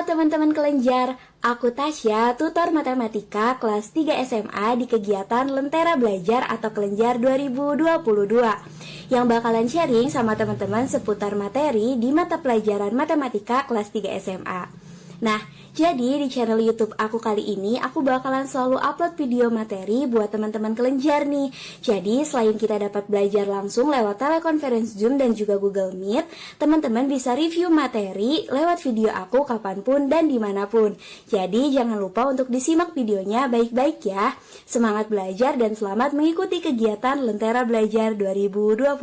Halo teman-teman kelenjar, aku Tasya, tutor matematika kelas 3 SMA di kegiatan Lentera Belajar atau Kelenjar 2022 yang bakalan sharing sama teman-teman seputar materi di mata pelajaran matematika kelas 3 SMA. Nah, jadi di channel YouTube aku kali ini aku bakalan selalu upload video materi buat teman-teman kelenjar nih. Jadi selain kita dapat belajar langsung lewat telekonferensi Zoom dan juga Google Meet, teman-teman bisa review materi lewat video aku kapanpun dan dimanapun. Jadi jangan lupa untuk disimak videonya baik-baik ya. Semangat belajar dan selamat mengikuti kegiatan Lentera Belajar 2022.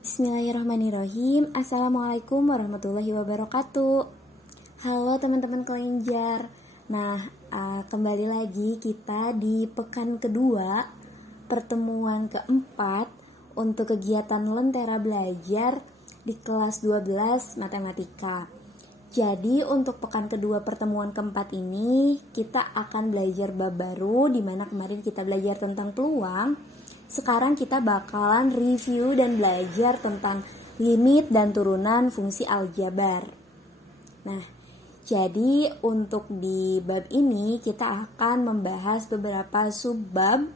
Bismillahirrahmanirrahim. Assalamualaikum warahmatullahi wabarakatuh. Halo teman-teman kelenjar. Nah, kembali lagi kita di pekan kedua, pertemuan keempat untuk kegiatan Lentera Belajar di kelas 12 matematika. Jadi untuk pekan kedua pertemuan keempat ini kita akan belajar bab baru, di mana kemarin kita belajar tentang peluang. Sekarang kita bakalan review dan belajar tentang limit dan turunan fungsi aljabar. Nah, jadi untuk di bab ini kita akan membahas beberapa subbab,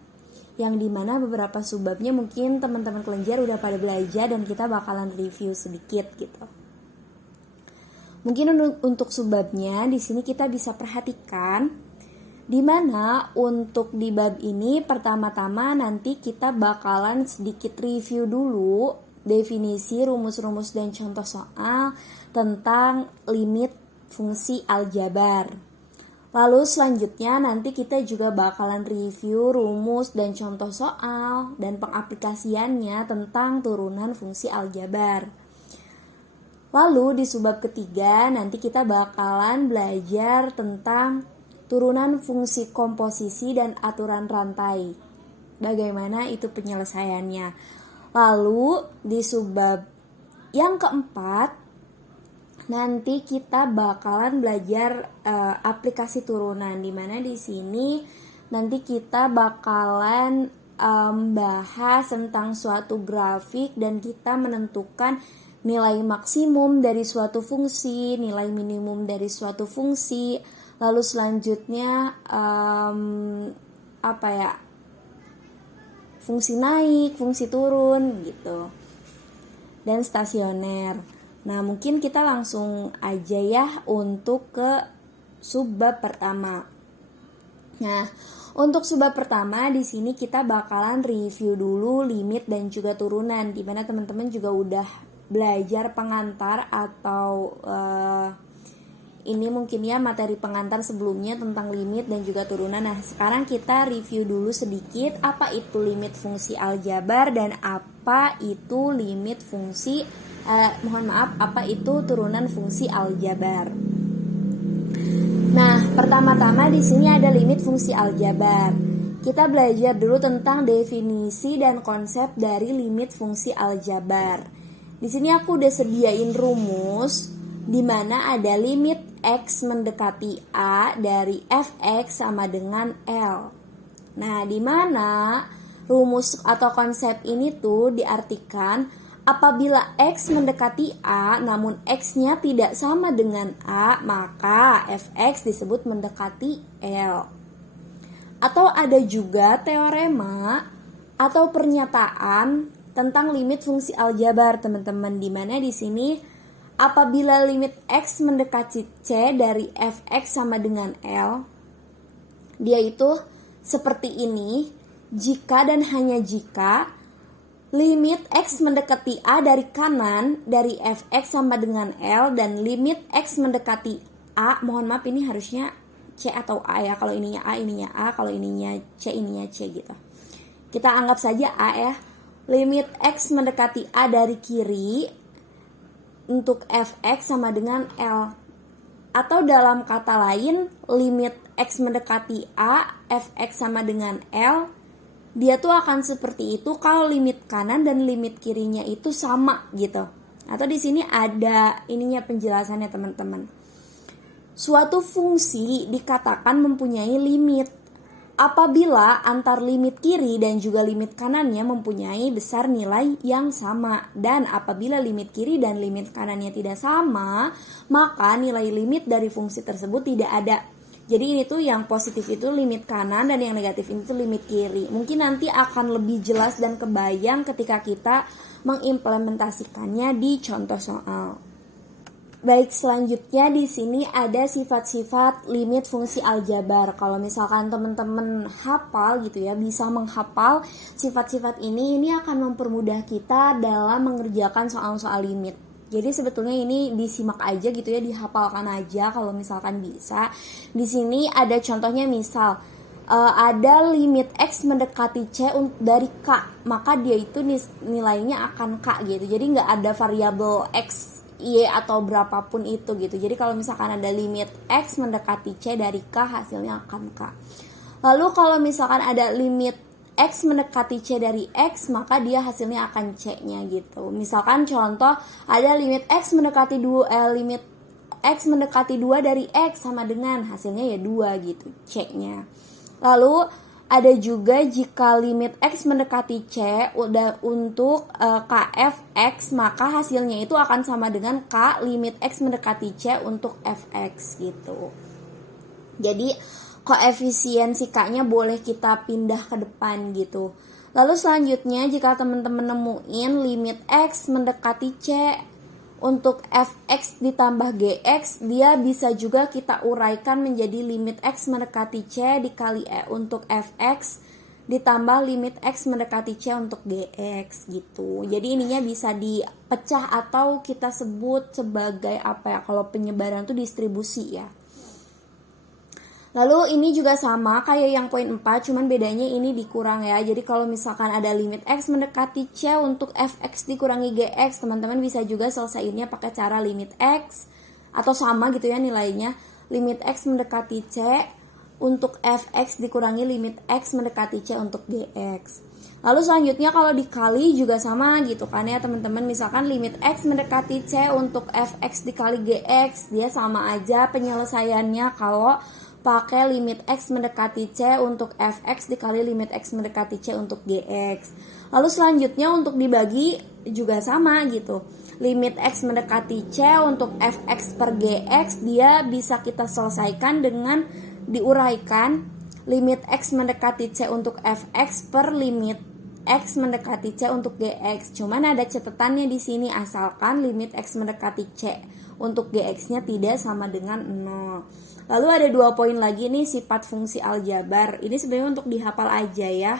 yang dimana beberapa subbabnya mungkin teman-teman kelenjar udah pada belajar dan kita bakalan review sedikit gitu. Mungkin untuk subbabnya di sini kita bisa perhatikan, di mana untuk di bab ini pertama-tama nanti kita bakalan sedikit review dulu definisi, rumus-rumus dan contoh soal tentang limit fungsi aljabar. Lalu selanjutnya nanti kita juga bakalan review rumus dan contoh soal dan pengaplikasiannya tentang turunan fungsi aljabar. Lalu di subbab ketiga nanti kita bakalan belajar tentang turunan fungsi komposisi dan aturan rantai. Bagaimana itu penyelesaiannya. Lalu di subbab yang keempat nanti kita bakalan belajar aplikasi turunan, di mana di sini nanti kita bakalan bahas tentang suatu grafik dan kita menentukan nilai maksimum dari suatu fungsi, nilai minimum dari suatu fungsi. Lalu selanjutnya fungsi naik, fungsi turun gitu, dan stasioner. Nah, mungkin kita langsung aja ya untuk ke subbab pertama. Nah, untuk subbab pertama di sini kita bakalan review dulu limit dan juga turunan, di mana teman-teman juga udah belajar pengantar atau ini mungkin ya materi pengantar sebelumnya tentang limit dan juga turunan. Nah, sekarang kita review dulu sedikit apa itu limit fungsi aljabar dan apa itu limit fungsi apa itu turunan fungsi aljabar. Nah, pertama-tama di sini ada limit fungsi aljabar. Kita belajar dulu tentang definisi dan konsep dari limit fungsi aljabar. Di sini aku udah sediain rumus di mana ada limit X mendekati A dari fx sama dengan L. Nah, di mana rumus atau konsep ini tuh diartikan apabila X mendekati A namun X-nya tidak sama dengan A, maka fx disebut mendekati L. Atau ada juga teorema atau pernyataan tentang limit fungsi aljabar, teman-teman, di mana di sini apabila limit X mendekati C dari fx sama dengan L, dia itu seperti ini jika dan hanya jika limit X mendekati A dari kanan dari fx sama dengan L dan limit X mendekati A, mohon maaf ini harusnya C atau A ya, kalau ininya A ininya A, kalau ininya C ininya C gitu. Kita anggap saja A ya. Limit X mendekati A dari kiri untuk fx sama dengan L. Atau dalam kata lain, limit X mendekati A, fx sama dengan L, dia tuh akan seperti itu kalau limit kanan dan limit kirinya itu sama gitu. Atau di sini ada ininya penjelasannya, teman-teman. Suatu fungsi dikatakan mempunyai limit apabila antar limit kiri dan juga limit kanannya mempunyai besar nilai yang sama. Dan apabila limit kiri dan limit kanannya tidak sama, maka nilai limit dari fungsi tersebut tidak ada. Jadi ini tuh yang positif itu limit kanan dan yang negatif ini tuh limit kiri. Mungkin nanti akan lebih jelas dan kebayang ketika kita mengimplementasikannya di contoh soal. Baik, selanjutnya di sini ada sifat-sifat limit fungsi aljabar. Kalau misalkan teman-teman hafal gitu ya, bisa menghafal sifat-sifat ini akan mempermudah kita dalam mengerjakan soal-soal limit. Jadi sebetulnya ini disimak aja gitu ya, dihafalkan aja kalau misalkan bisa. Di sini ada contohnya, misal ada limit X mendekati C dari K, maka dia itu nilainya akan K gitu. Jadi nggak ada variabel X, Y atau berapapun itu gitu. Jadi kalau misalkan ada limit X mendekati C dari K, hasilnya akan K. Lalu kalau misalkan ada limit X mendekati C dari X, maka dia hasilnya akan C-nya gitu. Misalkan contoh ada limit X mendekati 2 limit X mendekati 2 dari X sama dengan hasilnya ya 2 gitu, C-nya. Lalu ada juga jika limit X mendekati C untuk KF X, maka hasilnya itu akan sama dengan K limit X mendekati C untuk Fx gitu. Jadi koefisiensi K-nya boleh kita pindah ke depan gitu. Lalu selanjutnya jika teman-teman nemuin limit X mendekati C untuk Fx ditambah Gx, dia bisa juga kita uraikan menjadi limit X mendekati C dikali untuk Fx ditambah limit X mendekati C untuk Gx gitu. Jadi ininya bisa dipecah atau kita sebut sebagai apa ya, kalau penyebaran itu distribusi ya. Lalu ini juga sama kayak yang poin 4, cuman bedanya ini dikurang ya. Jadi kalau misalkan ada limit X mendekati C untuk Fx dikurangi Gx, teman-teman bisa juga selesaiinnya pakai cara limit X atau sama gitu ya nilainya. Limit X mendekati C untuk Fx dikurangi limit X mendekati C untuk Gx. Lalu selanjutnya kalau dikali juga sama gitu kan ya teman-teman. Misalkan limit X mendekati C untuk Fx dikali Gx, dia sama aja penyelesaiannya kalau pakai limit X mendekati C untuk Fx dikali limit X mendekati C untuk Gx. Lalu selanjutnya untuk dibagi juga sama gitu. Limit X mendekati C untuk Fx per Gx, dia bisa kita selesaikan dengan diuraikan limit X mendekati C untuk Fx per limit X mendekati C untuk Gx. Cuman ada catatannya di sini, asalkan limit X mendekati C untuk Gx-nya tidak sama dengan 0. Lalu ada 2 poin lagi nih, sifat fungsi aljabar. Ini sebenarnya untuk dihafal aja ya,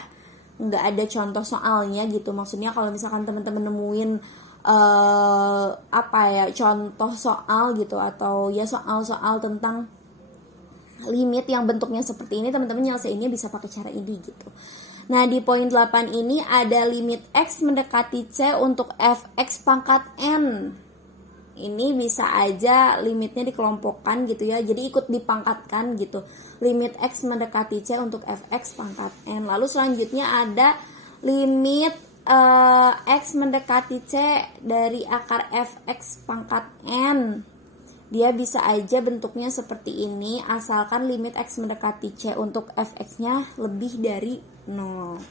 nggak ada contoh soalnya gitu. Maksudnya kalau misalkan teman-teman nemuin contoh soal gitu, atau ya soal-soal tentang limit yang bentuknya seperti ini, teman-teman nyelesainnya bisa pakai cara ini gitu. Nah di poin 8 ini ada limit X mendekati C untuk Fx pangkat N. Ini bisa aja limitnya dikelompokkan gitu ya, jadi ikut dipangkatkan gitu. Limit X mendekati C untuk Fx pangkat N. Lalu selanjutnya ada limit X mendekati C dari akar Fx pangkat N. Dia bisa aja bentuknya seperti ini, asalkan limit X mendekati C untuk Fx-nya lebih dari 0.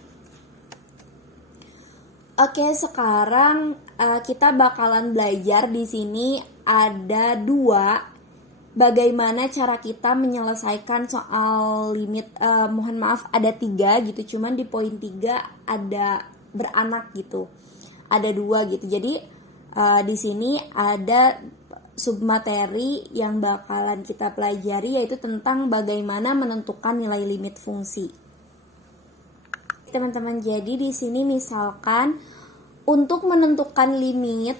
Oke, sekarang kita bakalan belajar di sini ada 2 bagaimana cara kita menyelesaikan soal limit. Ada 3 gitu, cuman di poin 3 ada beranak gitu. Ada 2 gitu. Jadi di sini ada submateri yang bakalan kita pelajari, yaitu tentang bagaimana menentukan nilai limit fungsi. Teman-teman, jadi di sini misalkan untuk menentukan limit,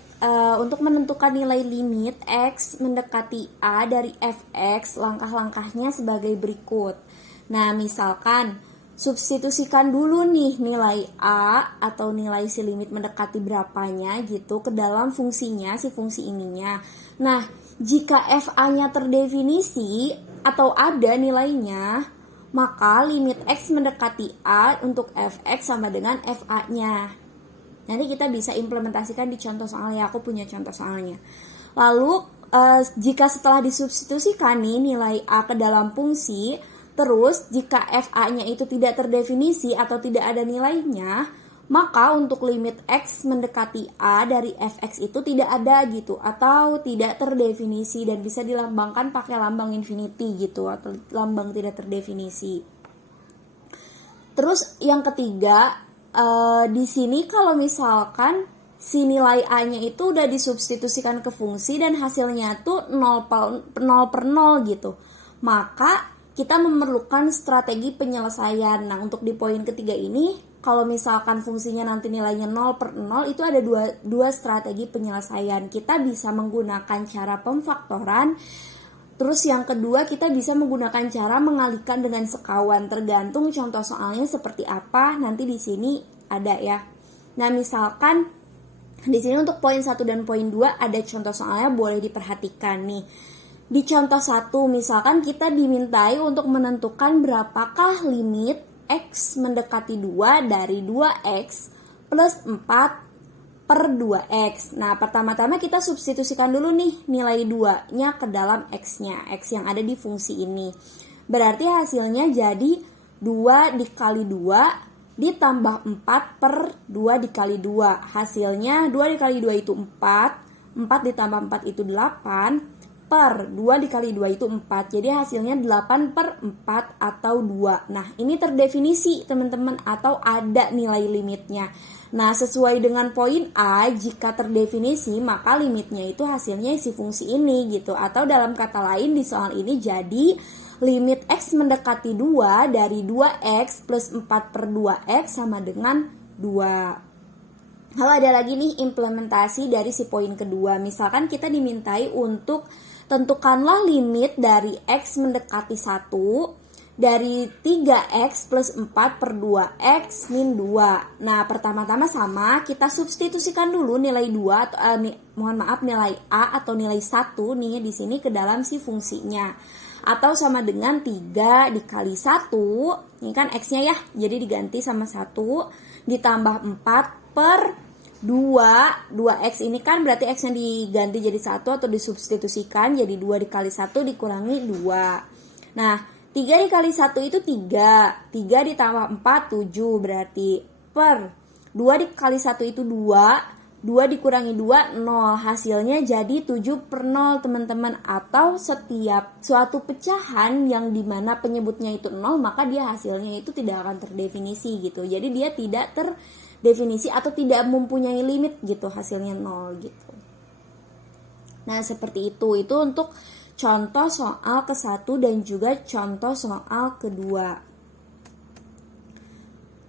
untuk menentukan nilai limit X mendekati A dari Fx, langkah-langkahnya sebagai berikut. Nah misalkan substitusikan dulu nih nilai A atau nilai si limit mendekati berapanya gitu ke dalam fungsinya, si fungsi ininya. Nah jika fa-nya terdefinisi atau ada nilainya, maka limit X mendekati A untuk Fx sama dengan fa-nya. Nanti kita bisa implementasikan di contoh soalnya, aku punya contoh soalnya. Lalu jika setelah disubstitusikan nih nilai A ke dalam fungsi, Terus jika FA-nya itu tidak terdefinisi atau tidak ada nilainya, maka untuk limit X mendekati A dari Fx itu tidak ada gitu, atau tidak terdefinisi dan bisa dilambangkan pakai lambang infinity gitu, atau lambang tidak terdefinisi. Terus yang ketiga, di sini kalau misalkan si nilai A-nya itu udah disubstitusikan ke fungsi dan hasilnya tuh 0 per 0 gitu, maka kita memerlukan strategi penyelesaian. Nah, untuk di poin ketiga ini, kalau misalkan fungsinya nanti nilainya 0 per 0, itu ada dua strategi penyelesaian. Kita bisa menggunakan cara pemfaktoran. Terus yang kedua, kita bisa menggunakan cara mengalihkan dengan sekawan. Tergantung contoh soalnya seperti apa, nanti di sini ada ya. Nah, misalkan di sini untuk poin 1 dan poin 2 ada contoh soalnya, boleh diperhatikan nih. Di contoh 1, misalkan kita dimintai untuk menentukan berapakah limit X mendekati 2 dari 2X plus 4 per 2X. Nah, pertama-tama kita substitusikan dulu nih nilai 2-nya ke dalam X-nya, X yang ada di fungsi ini. Berarti hasilnya jadi 2 dikali 2 ditambah 4 per 2 dikali 2. Hasilnya 2 dikali 2 itu 4, 4 ditambah 4 itu 8, per 2 dikali 2 itu 4. Jadi hasilnya 8 per 4 atau 2. Nah, ini terdefinisi teman-teman, atau ada nilai limitnya. Nah, sesuai dengan poin A, jika terdefinisi maka limitnya itu hasilnya si fungsi ini gitu. Atau dalam kata lain di soal ini jadi limit X mendekati 2 dari 2X plus 4 per 2X sama dengan 2. Kalau ada lagi nih implementasi dari si poin kedua. Misalkan kita dimintai untuk tentukanlah limit dari X mendekati 1 dari 3X plus 4 per 2X min 2. Nah, pertama-tama sama, kita substitusikan dulu nilai 2 atau nilai A atau nilai 1 nih di sini ke dalam si fungsinya. Atau sama dengan 3 dikali 1, ini kan X-nya ya, jadi diganti sama 1 ditambah 4 per 2X ini kan berarti X-nya diganti jadi 1 atau disubstitusikan jadi 2 dikali 1 dikurangi 2. Nah, 3 dikali 1 itu 3 ditambah 4, 7 berarti per 2 dikali 1 itu 2 dikurangi 2, 0. Hasilnya jadi 7 per 0 teman-teman. Atau setiap suatu pecahan yang dimana penyebutnya itu 0, maka dia hasilnya itu tidak akan terdefinisi gitu. Jadi dia tidak terdefinisi atau tidak mempunyai limit gitu, hasilnya 0 gitu. Nah, seperti itu untuk contoh soal ke-1 dan juga contoh soal kedua.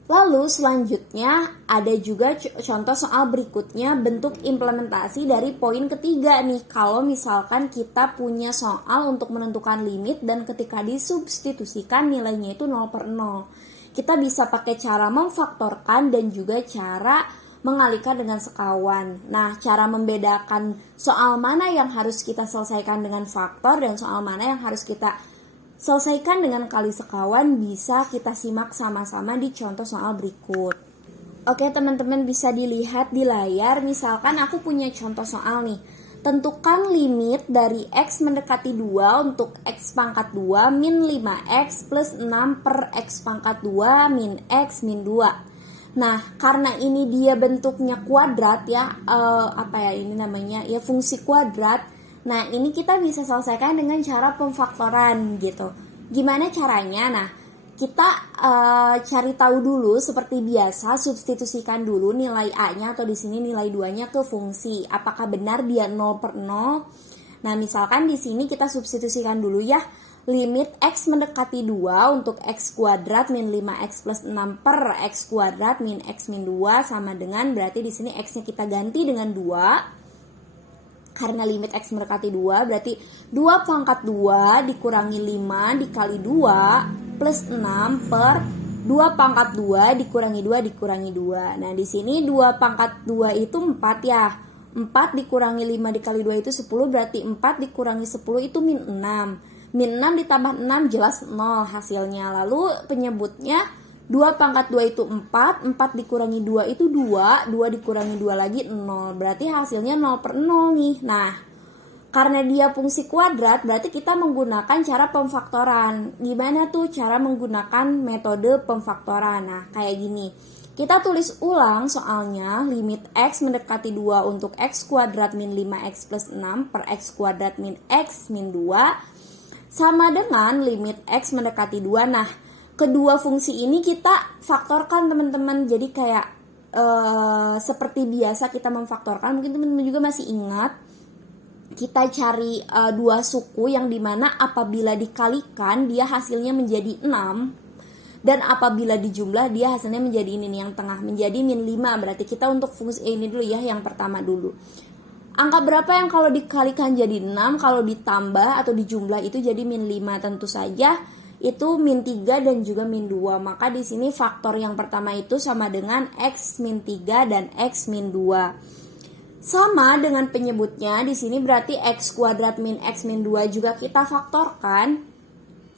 Lalu selanjutnya ada juga contoh soal berikutnya, bentuk implementasi dari poin ketiga nih. Kalau misalkan kita punya soal untuk menentukan limit dan ketika disubstitusikan nilainya itu 0 per 0. Kita bisa pakai cara memfaktorkan dan juga cara mengalihkan dengan sekawan. Nah, cara membedakan soal mana yang harus kita selesaikan dengan faktor dan soal mana yang harus kita selesaikan dengan kali sekawan bisa kita simak sama-sama di contoh soal berikut. Oke teman-teman, bisa dilihat di layar. Misalkan aku punya contoh soal nih. Tentukan limit dari X mendekati 2 untuk X pangkat 2 min 5X plus 6 per X pangkat 2 min X min 2. Nah, karena ini dia bentuknya kuadrat ya, ini namanya ya fungsi kuadrat. Nah, ini kita bisa selesaikan dengan cara pemfaktoran gitu. Gimana caranya? Nah, kita cari tahu dulu seperti biasa, substitusikan dulu nilai A-nya atau di sini nilai 2-nya ke fungsi. Apakah benar dia 0 per 0? Nah, misalkan di sini kita substitusikan dulu ya. Limit X mendekati 2 untuk X kuadrat min 5X plus 6 per X kuadrat min X min 2 sama dengan, berarti di sini X-nya kita ganti dengan 2. Karena limit X mendekati 2 berarti 2 pangkat 2 dikurangi 5 dikali 2 plus 6 per 2 pangkat 2 dikurangi 2 dikurangi 2. Nah, di sini 2 pangkat 2 itu 4 ya. 4 dikurangi 5 dikali 2 itu 10, berarti 4 dikurangi 10 itu min 6. Min 6 ditambah 6 jelas 0 hasilnya. Lalu penyebutnya 2 pangkat 2 itu 4, 4 dikurangi 2 itu 2, 2 dikurangi 2 lagi 0. Berarti hasilnya 0 per 0 nih. Nah, Karena dia fungsi kuadrat, berarti kita menggunakan cara pemfaktoran. Gimana tuh cara menggunakan metode pemfaktoran? Nah, kayak gini. Kita tulis ulang soalnya, limit x mendekati 2 untuk x kuadrat min 5x plus 6 per x kuadrat min x min 2 sama dengan limit x mendekati 2. Nah, kedua fungsi ini kita faktorkan teman-teman. Jadi kayak seperti biasa kita memfaktorkan. Mungkin teman-teman juga masih ingat, kita cari dua suku yang dimana apabila dikalikan dia hasilnya menjadi 6, dan apabila dijumlah dia hasilnya menjadi ini nih yang tengah, menjadi min 5. Berarti kita untuk fungsi ini dulu ya, yang pertama dulu. Angka berapa yang kalau dikalikan jadi 6, kalau ditambah atau dijumlah itu jadi min 5? Tentu saja itu min 3 dan juga min 2. Maka di sini faktor yang pertama itu sama dengan x min 3 dan x min 2. Sama dengan penyebutnya di sini berarti x kuadrat min x min 2 juga kita faktorkan.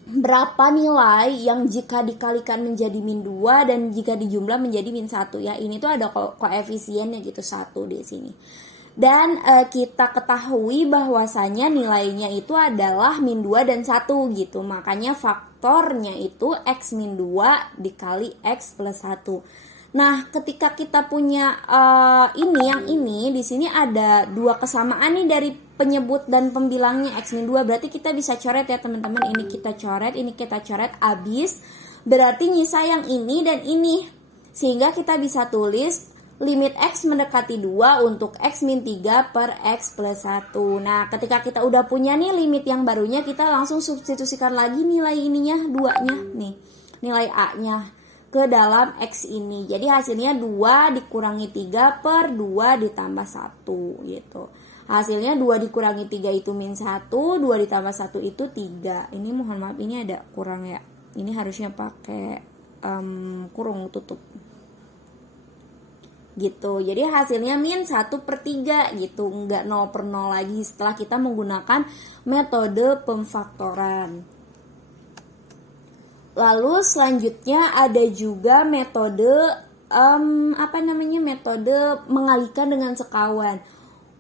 Berapa nilai yang jika dikalikan menjadi min 2 dan jika dijumlah menjadi min 1 ya. Ini tuh ada koefisiennya gitu, 1 di sini. Dan kita ketahui bahwasanya nilainya itu adalah min 2 dan 1 gitu. Makanya faktornya itu x min 2 dikali x plus 1. Nah, ketika kita punya ini di sini ada dua kesamaan nih dari penyebut dan pembilangnya x min 2. Berarti kita bisa coret ya teman-teman. Ini kita coret, ini kita coret abis. Berarti nyisa yang ini dan ini. Sehingga kita bisa tulis limit x mendekati 2 untuk x min 3 per x plus 1. Nah, ketika kita udah punya nih limit yang barunya, kita langsung substitusikan lagi nilai ininya, 2-nya nih. Nilai a-nya ke dalam x ini. Jadi hasilnya 2 dikurangi 3 per 2 ditambah 1 gitu. Hasilnya 2 dikurangi 3 itu min 1, 2 ditambah 1 itu 3. Ini mohon maaf, ini ada kurang ya. Ini harusnya pakai kurung tutup. Gitu. Jadi hasilnya min 1 per 3 gitu. Enggak 0 per 0 lagi setelah kita menggunakan metode pemfaktoran. Lalu selanjutnya ada juga metode metode mengalihkan dengan sekawan.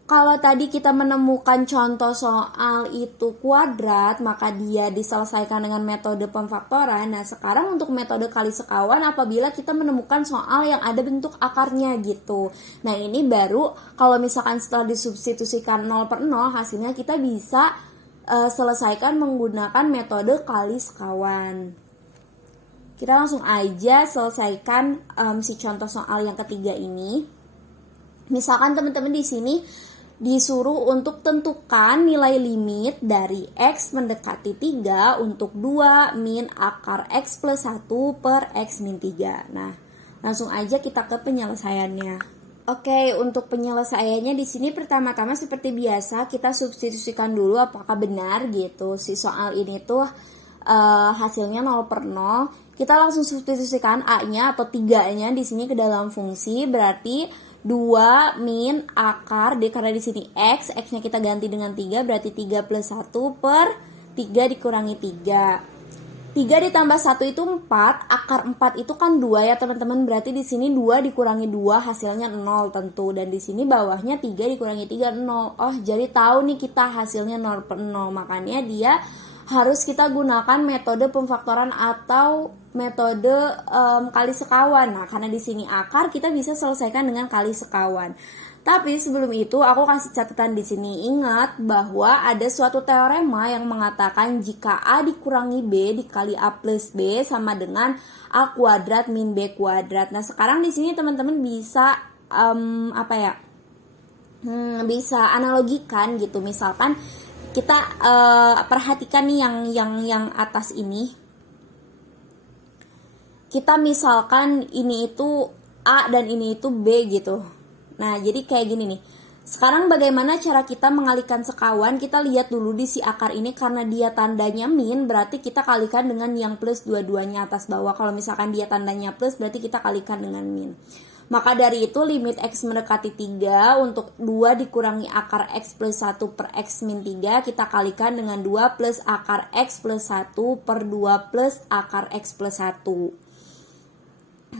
Kalau tadi kita menemukan contoh soal itu kuadrat, maka dia diselesaikan dengan metode pemfaktoran. Nah, sekarang untuk metode kali sekawan apabila kita menemukan soal yang ada bentuk akarnya gitu. Nah, ini baru kalau misalkan setelah disubstitusikan 0 per 0, hasilnya kita bisa selesaikan menggunakan metode kali sekawan. Kita langsung aja selesaikan si contoh soal yang ketiga ini. Misalkan teman-teman di sini disuruh untuk tentukan nilai limit dari x mendekati 3 untuk 2 min akar x plus 1 per x min 3. Nah, langsung aja kita ke penyelesaiannya. Oke, untuk penyelesaiannya di sini pertama-tama seperti biasa kita substitusikan dulu apakah benar gitu. Si soal ini tuh hasilnya 0 per 0. Kita langsung substitusikan a-nya atau 3-nya di sini ke dalam fungsi, berarti 2 min akar karena di sini x-nya kita ganti dengan 3, berarti 3 plus 1 per 3 dikurangi 3. 3 ditambah 1 itu 4, akar 4 itu kan 2 ya teman-teman, berarti di sini 2 dikurangi 2 hasilnya 0 tentu, dan di sini bawahnya 3 dikurangi 3 0. Oh, jadi tahu nih kita hasilnya 0 per 0, makanya dia harus kita gunakan metode pemfaktoran atau metode kali sekawan. Nah, karena di sini akar, kita bisa selesaikan dengan kali sekawan. Tapi sebelum itu aku kasih catatan di sini. Ingat bahwa ada suatu teorema yang mengatakan jika A dikurangi B dikali A plus B sama dengan A kuadrat min B kuadrat. Nah, sekarang di sini teman-teman bisa bisa analogikan gitu. Misalkan kita perhatikan nih yang atas ini. Kita misalkan ini itu A dan ini itu B gitu. Nah, jadi kayak gini nih. Sekarang bagaimana cara kita mengalihkan sekawan? Kita lihat dulu di si akar ini, karena dia tandanya min, berarti kita kalikan dengan yang plus dua-duanya atas bawah. Kalau misalkan dia tandanya plus, berarti kita kalikan dengan min. Maka dari itu limit x mendekati 3 untuk 2 dikurangi akar x plus 1 per x min 3, kita kalikan dengan 2 plus akar x plus 1 per 2 plus akar x plus 1.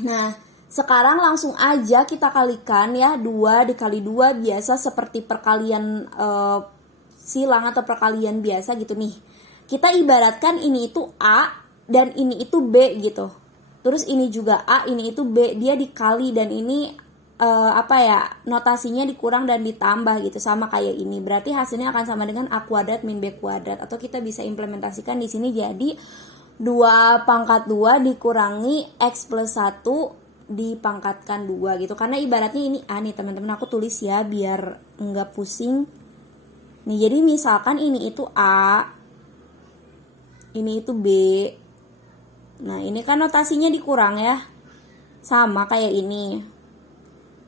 Nah, sekarang langsung aja kita kalikan ya, 2 dikali 2 biasa seperti perkalian silang atau perkalian biasa gitu nih. Kita ibaratkan ini itu A dan ini itu B gitu. Terus ini juga A, ini itu B, dia dikali dan ini notasinya dikurang dan ditambah gitu, sama kayak ini. Berarti hasilnya akan sama dengan A kuadrat min B kuadrat, atau kita bisa implementasikan di sini jadi 2 pangkat 2 dikurangi X plus 1 dipangkatkan 2 gitu. Karena ibaratnya ini A nih teman-teman, aku tulis ya biar enggak pusing. Nih jadi misalkan ini itu A, ini itu B. Nah ini kan notasinya dikurang ya, sama kayak ini.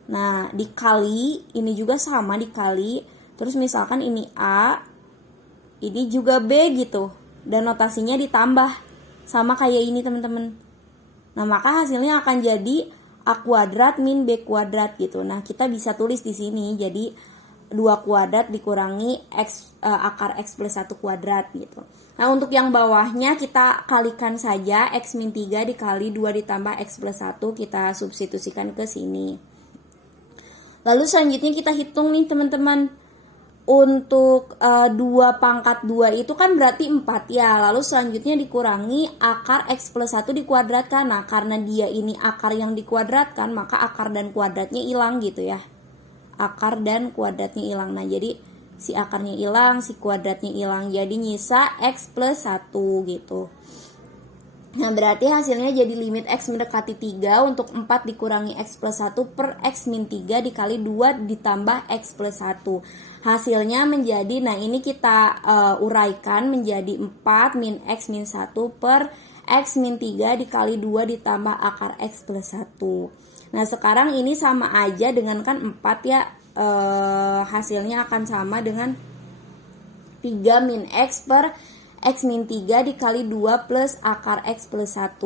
Nah dikali, ini juga sama dikali. Terus misalkan ini A, ini juga B gitu, dan notasinya ditambah, sama kayak ini teman-teman. Nah maka hasilnya akan jadi A kuadrat min B kuadrat gitu. Nah kita bisa tulis di sini jadi 2 kuadrat dikurangi akar X plus 1 kuadrat gitu. Nah untuk yang bawahnya kita kalikan saja, X min 3 dikali 2 ditambah X plus 1, kita substitusikan ke sini. Lalu selanjutnya kita hitung nih teman-teman. Untuk 2 pangkat 2 itu kan berarti 4 ya. Lalu selanjutnya dikurangi akar X plus 1 dikuadratkan. Nah karena dia ini akar yang dikuadratkan, maka akar dan kuadratnya hilang gitu ya. Akar dan kuadratnya hilang. Nah jadi si akarnya hilang, si kuadratnya hilang. Jadi nyisa X plus 1 gitu. Nah berarti hasilnya jadi limit X mendekati 3 untuk 4 dikurangi X plus 1 per X min 3 dikali 2 ditambah X plus 1. Hasilnya menjadi, nah ini kita uraikan menjadi 4 min X min 1 per X min 3 dikali 2 ditambah akar X plus 1. Nah sekarang ini sama aja dengan kan 4 ya, hasilnya akan sama dengan 3 min X per X min 3 dikali 2 plus akar X plus 1.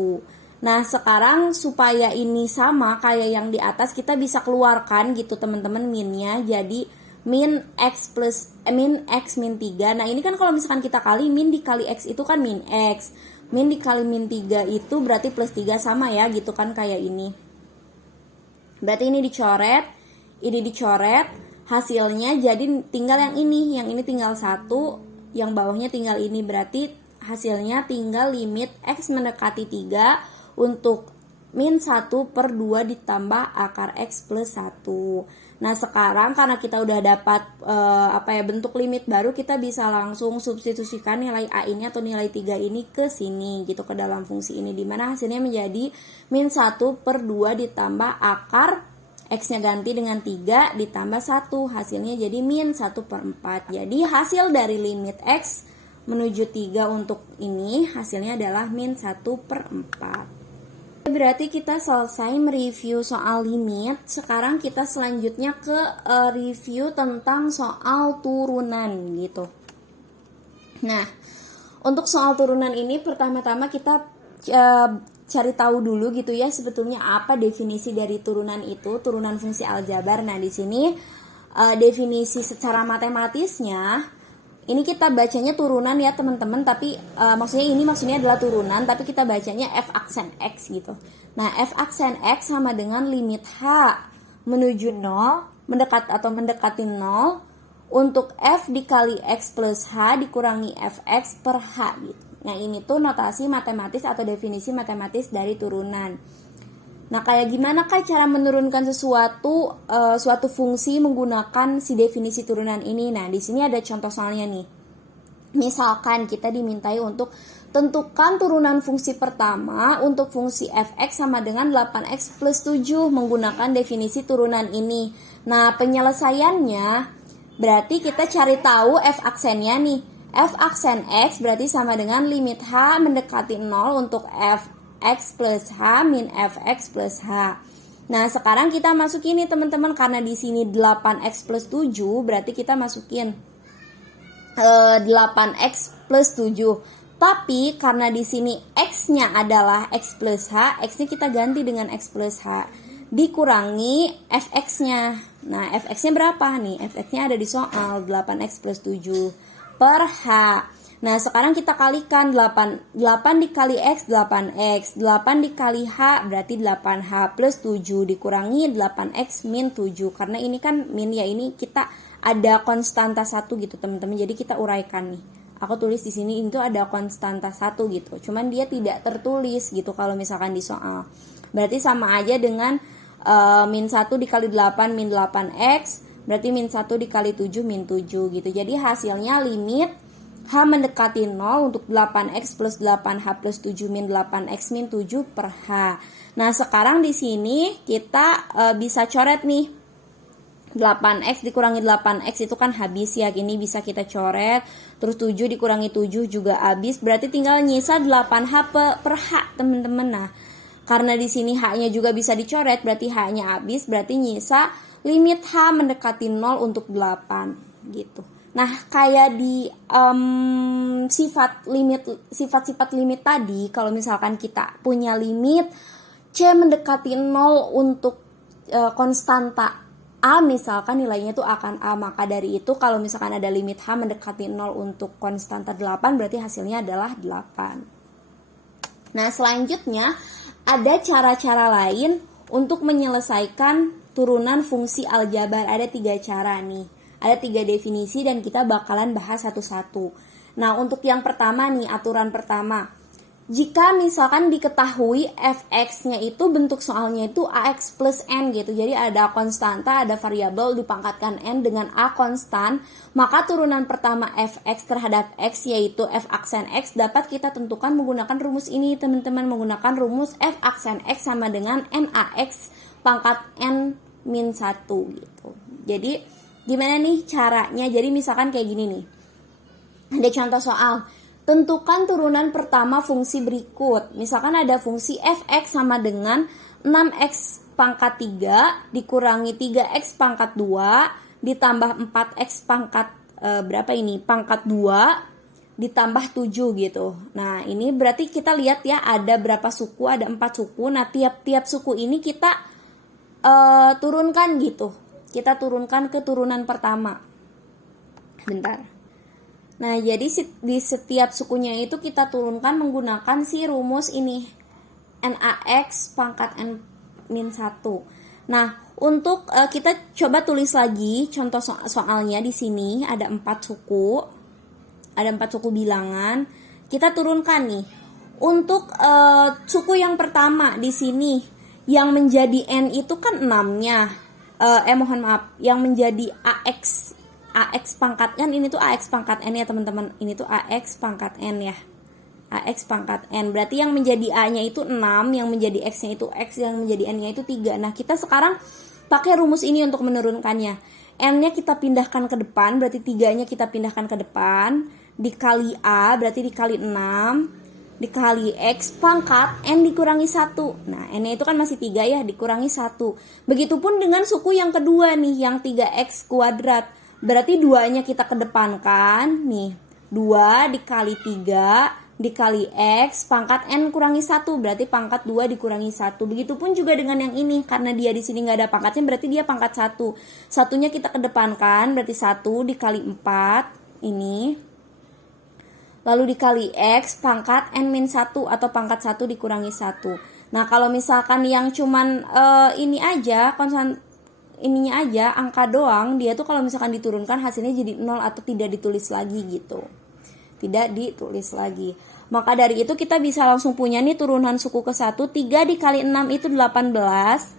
Nah sekarang supaya ini sama kayak yang di atas, kita bisa keluarkan gitu teman-teman minnya. Jadi min X min 3. Nah ini kan kalau misalkan kita kali min dikali X itu kan min X. Min dikali min 3 itu berarti plus 3, sama ya gitu kan kayak ini. Berarti ini dicoret, ini dicoret. Hasilnya jadi tinggal yang ini tinggal 1, yang bawahnya tinggal ini. Berarti hasilnya tinggal limit X mendekati 3 untuk min 1 per 2 ditambah akar X plus 1. Nah sekarang karena kita udah dapat bentuk limit baru, kita bisa langsung substitusikan nilai A ini atau nilai 3 ini ke sini gitu, ke dalam fungsi ini, dimana hasilnya menjadi min 1 per 2 ditambah akar X-nya ganti dengan 3 ditambah 1, hasilnya jadi min 1 per 4. Jadi hasil dari limit X menuju 3 untuk ini hasilnya adalah min 1 per 4. Berarti kita selesai mereview soal limit. Sekarang kita selanjutnya ke review tentang soal turunan gitu. Nah, untuk soal turunan ini pertama-tama kita cari tahu dulu gitu ya, sebetulnya apa definisi dari turunan itu, turunan fungsi aljabar. Nah di sini definisi secara matematisnya ini kita bacanya turunan ya teman-teman, tapi maksudnya adalah turunan, tapi kita bacanya f aksen x gitu. Nah f aksen x sama dengan limit h menuju 0 mendekati 0 untuk f dikali x plus h dikurangi fx per h gitu. Nah ini tuh notasi matematis atau definisi matematis dari turunan. Nah kayak gimana kah cara menurunkan suatu fungsi menggunakan si definisi turunan ini? Nah di sini ada contoh soalnya nih. Misalkan kita dimintai untuk tentukan turunan fungsi pertama untuk fungsi fx sama dengan 8x plus 7 menggunakan definisi turunan ini. Nah penyelesaiannya berarti kita cari tahu f aksennya nih. F aksen X berarti sama dengan limit H mendekati 0 untuk Fx plus H min Fx plus H. Nah sekarang kita masukin nih teman-teman, karena di sini 8x plus 7 berarti kita masukin 8x plus 7. Tapi karena di sini X-nya adalah X plus H, X-nya kita ganti dengan X plus H dikurangi Fx-nya. Nah Fx-nya berapa nih? Fx-nya ada di soal 8x plus 7 per H. Nah sekarang kita kalikan 8 dikali X 8X, 8 dikali H berarti 8H plus 7 dikurangi 8X min 7. Karena ini kan min ya, ini kita ada konstanta 1 gitu teman-teman. Jadi kita uraikan nih. Aku tulis di sini itu ada konstanta 1 gitu. Cuman dia tidak tertulis gitu kalau misalkan di soal. Berarti sama aja dengan min 1 dikali 8 min 8x. Berarti min 1 dikali 7 min 7 gitu. Jadi hasilnya limit H mendekati 0 untuk 8x plus 8h plus 7 min 8x min 7 per H. Nah sekarang di sini kita bisa coret nih. 8x dikurangi 8x itu kan habis ya. Ini bisa kita coret. Terus 7 dikurangi 7 juga habis. Berarti tinggal nyisa 8h per H teman-teman. Nah karena di sini H-nya juga bisa dicoret. Berarti H-nya habis. Berarti nyisa limit H mendekati 0 untuk 8 gitu. Nah, kayak di sifat-sifat limit tadi, kalau misalkan kita punya limit C mendekati 0 untuk konstanta A, misalkan nilainya itu akan A, maka dari itu kalau misalkan ada limit H mendekati 0 untuk konstanta 8, berarti hasilnya adalah 8. Nah, selanjutnya ada cara-cara lain untuk menyelesaikan turunan fungsi aljabar. Ada 3 cara nih. Ada 3 definisi dan kita bakalan bahas satu-satu. Nah, untuk yang pertama nih, aturan pertama. Jika misalkan diketahui fx-nya itu bentuk soalnya itu ax plus n gitu. Jadi ada konstanta, ada variabel dipangkatkan n dengan a konstan, maka turunan pertama fx terhadap x yaitu f aksen x dapat kita tentukan menggunakan rumus ini, teman-teman, menggunakan rumus f aksen x sama dengan nax pangkat n min 1 gitu. Jadi gimana nih caranya? Jadi misalkan kayak gini nih. Ada contoh soal. Tentukan turunan pertama fungsi berikut. Misalkan ada fungsi fx sama dengan 6x pangkat 3 dikurangi 3x pangkat 2 ditambah 4x pangkat berapa ini? Pangkat 2 ditambah 7 gitu. Nah, ini berarti kita lihat ya ada berapa suku? Ada 4 suku. Nah, tiap-tiap suku ini kita turunkan gitu. Kita turunkan ke turunan pertama. Bentar. Nah, jadi di setiap sukunya itu kita turunkan menggunakan si rumus ini. NaX pangkat N min 1. Nah, untuk kita coba tulis lagi contoh soalnya di sini ada 4 suku. Ada 4 suku bilangan. Kita turunkan nih. Untuk suku yang pertama di sini yang menjadi N itu kan 6-nya. Mohon maaf, yang menjadi AX pangkat N ini tuh AX pangkat N ya teman-teman. Ini tuh AX pangkat N ya. AX pangkat N. Berarti yang menjadi A-nya itu 6, yang menjadi X-nya itu X, yang menjadi N-nya itu 3. Nah, kita sekarang pakai rumus ini untuk menurunkannya. N-nya kita pindahkan ke depan, berarti 3-nya kita pindahkan ke depan. Dikali A, berarti dikali 6. Dikali X pangkat N dikurangi 1. Nah, N-nya itu kan masih 3 ya, dikurangi 1. Begitupun dengan suku yang kedua nih, yang 3X kuadrat. Berarti 2-nya kita kedepankan. Nih, 2 dikali 3 dikali X pangkat N kurangi 1. Berarti pangkat 2 dikurangi 1. Begitupun juga dengan yang ini. Karena dia di sini nggak ada pangkatnya, berarti dia pangkat 1. Satunya kita kedepankan, berarti 1 dikali 4. Ini. Lalu dikali X pangkat N min 1 atau pangkat 1 dikurangi 1. Nah, kalau misalkan yang cuman ini aja, konstan ininya aja, angka doang, dia tuh kalau misalkan diturunkan hasilnya jadi 0 atau tidak ditulis lagi gitu. Tidak ditulis lagi. Maka dari itu kita bisa langsung punya nih turunan suku ke 1. 3 dikali 6 itu 18.